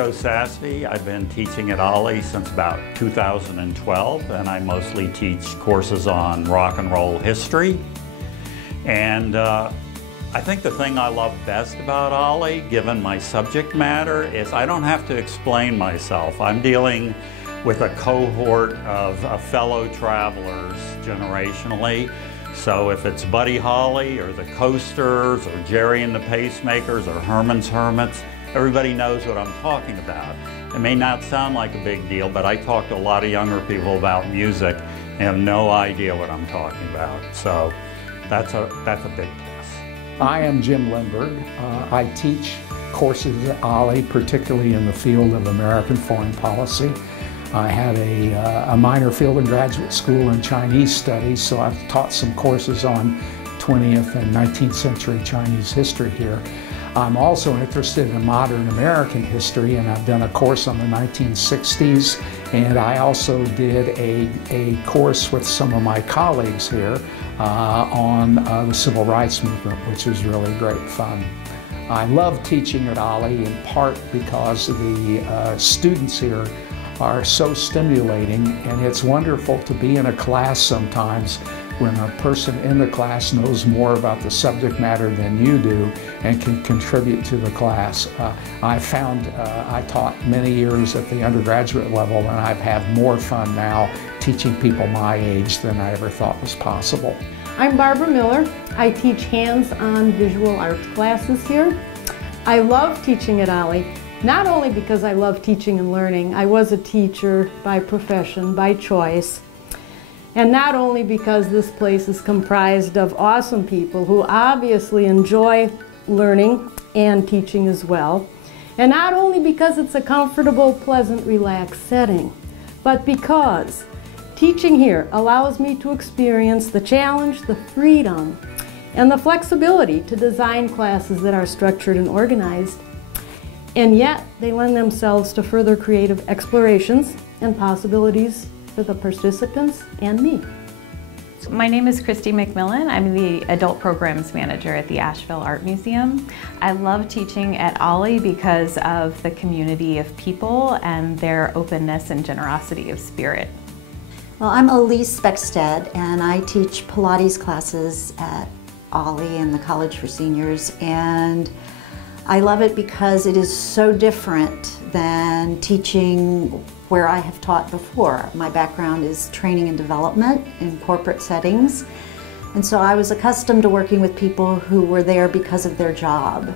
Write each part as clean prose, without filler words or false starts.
Joe Sasby. I've been teaching at OLLI since about 2012, and I mostly teach courses on rock and roll history. And I think the thing I love best about OLLI, given my subject matter, is I don't have to explain myself. I'm dealing with a cohort of fellow travelers generationally. So if it's Buddy Holly or the Coasters or Jerry and the Pacemakers or Herman's Hermits, everybody knows what I'm talking about. It may not sound like a big deal, but I talk to a lot of younger people about music and have no idea what I'm talking about. So that's a big plus. I am Jim Lindberg. I teach courses at OLLI, particularly in the field of American foreign policy. I had a minor field in graduate school in Chinese studies, so I've taught some courses on 20th and 19th century Chinese history here. I'm also interested in modern American history, and I've done a course on the 1960s, and I also did a course with some of my colleagues here on the Civil Rights Movement, which was really great fun. I love teaching at OLLI in part because the students here are so stimulating, and it's wonderful to be in a class sometimes when a person in the class knows more about the subject matter than you do and can contribute to the class. I found I taught many years at the undergraduate level, and I've had more fun now teaching people my age than I ever thought was possible. I'm Barbara Miller. I teach hands-on visual arts classes here. I love teaching at OLLI. Not only because I love teaching and learning, I was a teacher by profession, by choice, and not only because this place is comprised of awesome people who obviously enjoy learning and teaching as well, and not only because it's a comfortable, pleasant, relaxed setting, but because teaching here allows me to experience the challenge, the freedom, and the flexibility to design classes that are structured and organized. And yet, they lend themselves to further creative explorations and possibilities for the participants and me. My name is Christy McMillan. I'm the Adult Programs Manager at the Asheville Art Museum. I love teaching at OLLI because of the community of people and their openness and generosity of spirit. Well, I'm Elise Beckstead, and I teach Pilates classes at OLLI and the College for Seniors, and I love it because it is so different than teaching where I have taught before. My background is training and development in corporate settings, and so I was accustomed to working with people who were there because of their job.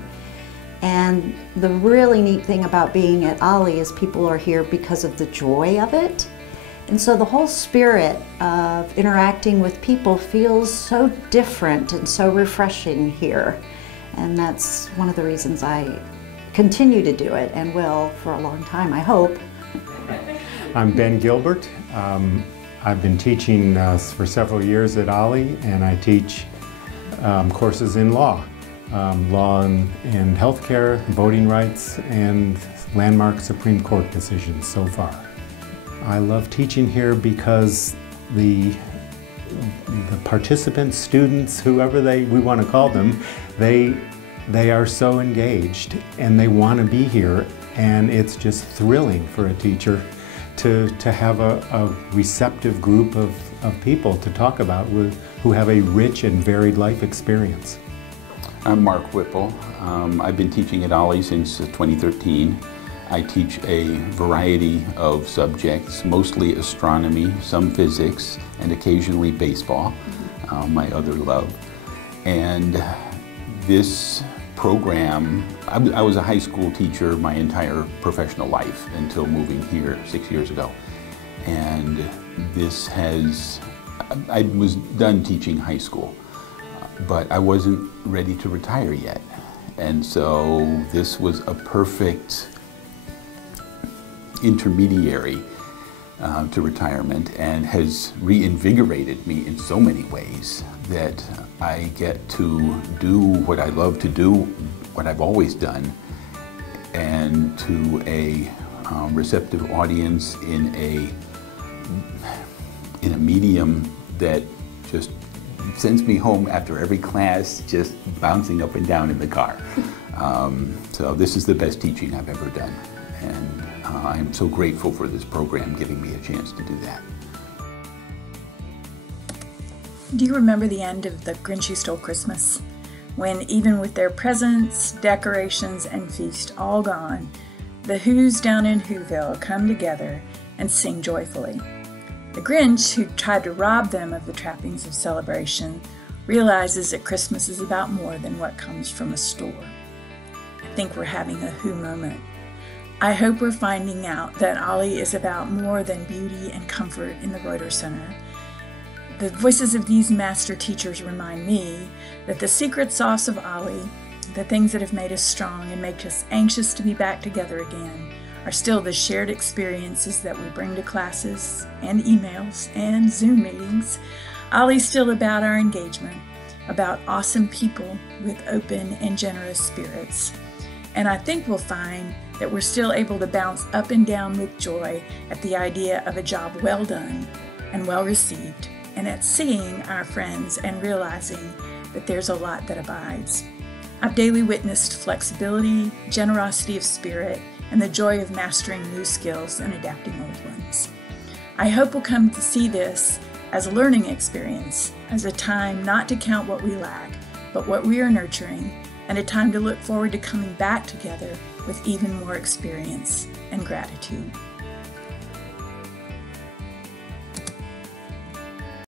And the really neat thing about being at OLLI is people are here because of the joy of it. And so the whole spirit of interacting with people feels so different and so refreshing here. And that's one of the reasons I continue to do it, and will for a long time, I hope. I'm Ben Gilbert. I've been teaching for several years at OLLI, and I teach courses in law. Law and healthcare, voting rights, and landmark Supreme Court decisions so far. I love teaching here because the participants, students, whoever we want to call them, they are so engaged and they want to be here, and it's just thrilling for a teacher to have a receptive group of people to talk about who have a rich and varied life experience. I'm Mark Whipple. I've been teaching at OLLI since 2013. I teach a variety of subjects, mostly astronomy, some physics, and occasionally baseball, my other love. And this program, I was a high school teacher my entire professional life until moving here 6 years ago. And I was done teaching high school, but I wasn't ready to retire yet. And so this was a perfect intermediary to retirement, and has reinvigorated me in so many ways that I get to do what I love to do, what I've always done, and to a receptive audience in a medium that just sends me home after every class, just bouncing up and down in the car. So this is the best teaching I've ever done, And I'm so grateful for this program giving me a chance to do that. Do you remember the end of The Grinch Who Stole Christmas? When even with their presents, decorations, and feast all gone, the Who's down in Whoville come together and sing joyfully. The Grinch, who tried to rob them of the trappings of celebration, realizes that Christmas is about more than what comes from a store. I think we're having a Who moment. I hope we're finding out that OLLI is about more than beauty and comfort in the Reuter Center. The voices of these master teachers remind me that the secret sauce of OLLI, the things that have made us strong and make us anxious to be back together again, are still the shared experiences that we bring to classes and emails and Zoom meetings. OLLI's still about our engagement, about awesome people with open and generous spirits. And I think we'll find that we're still able to bounce up and down with joy at the idea of a job well done and well received, and at seeing our friends and realizing that there's a lot that abides. I've daily witnessed flexibility, generosity of spirit, and the joy of mastering new skills and adapting old ones. I hope we'll come to see this as a learning experience, as a time not to count what we lack, but what we are nurturing, and a time to look forward to coming back together with even more experience and gratitude.